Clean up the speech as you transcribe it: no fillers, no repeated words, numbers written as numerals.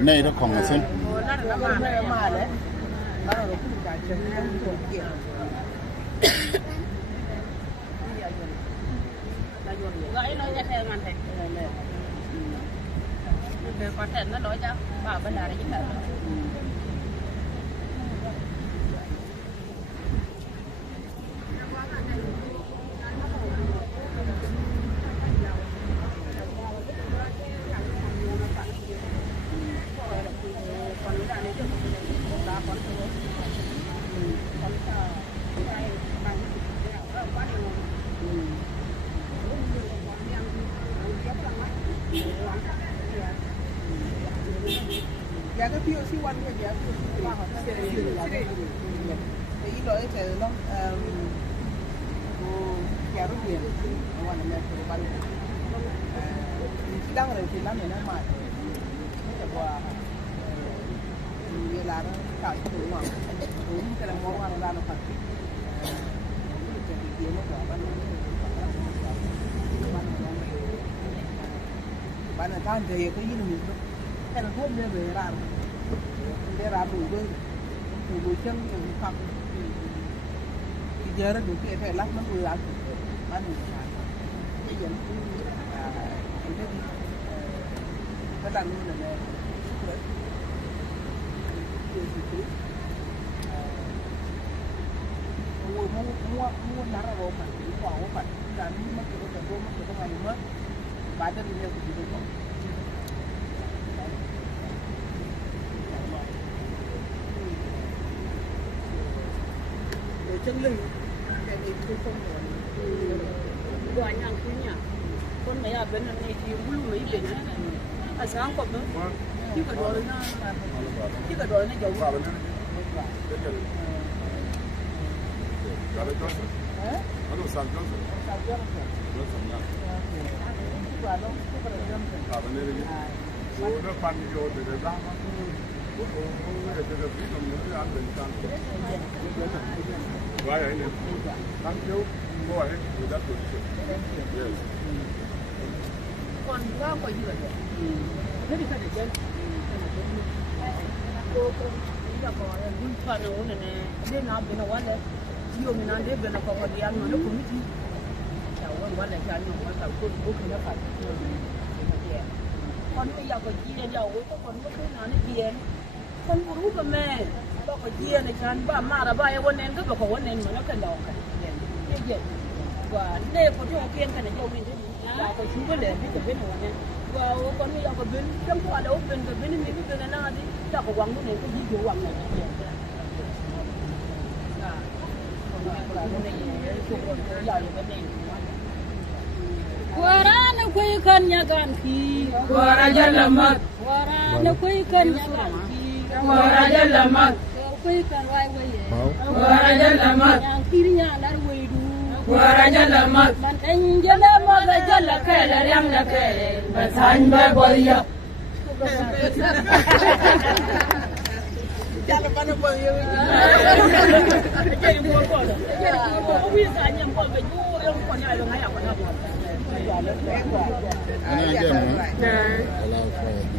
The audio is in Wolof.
Này nó còn là xem. nó đổi cho vào bên này chính là ya cái phiêu siêu quan cái gì qua họ sẽ cái loại cái nó cái rất nhiều quan là cái ban chỉ đang rồi thì làm này nó mà nó qua như là nó cả cái đủ mà đúng cái là món ăn ra nó phải bạn là tan thì cái gì nó mình cái nó thốt về làm để làm đủ chân đủ cặp thì giờ nó đủ cái phải lắp nó vừa làm bán đủ cái gì cái đằng như này mua đá ra rồi mà bỏ vào mặt là mất cái đồ mất cái ngày mất bán cho nhiều thì được không chân lưng cái này không gọi nhang cứ nhỉ con mấy ở bên này thì muốn mấy bên này à sáng còn nữa chứ cả đồ nó chứ cả đồ nó dầu còn có coi như là thế thì phải để chơi cô giờ có những phần nào này nè để nào bên nào đấy nhiều mình ăn để bên nào còn đi ăn mà nó cũng ít cháu ăn lại cho anh nó cháu cũng không nó phải con bây giờ còn chia dầu có còn có cái nào nó chia con cũngรู้กับแม่ก็ก็เยี่ยในฉันบ้ามาระบายวันนั้นก็บอกวันนั้นมันก็กันดอกกันเยอะๆว่าเด็กคนที่เขาเพียงกันเนี่ยโยมินที่เราก็ชูกันเลยที่จะเป็นหัวเนี่ยว่าคนที่เราก็เป็นจังหวะเราเป็นก็เป็นนี่เป็นนั่นนะที่เราก็หวังตัวนี้ก็ยิ่งอยู่หวังเลยเนี่ยคนเราคนนี้ทุกคนอยากอยู่กันเองWarana kuy kan nyagan ki waraja lamat warana kuy kan nyagan ki waraja lamat kuy kan wai wai waraja lamat yang kirinya lar weidu waraja lamat man jala ma jala kala yang la kala basan ba boya Jangan pada boya jadi buat kau jadi kau bisa nyampe baju yang kau nyai yang ayah kau nak buat. Ini aja,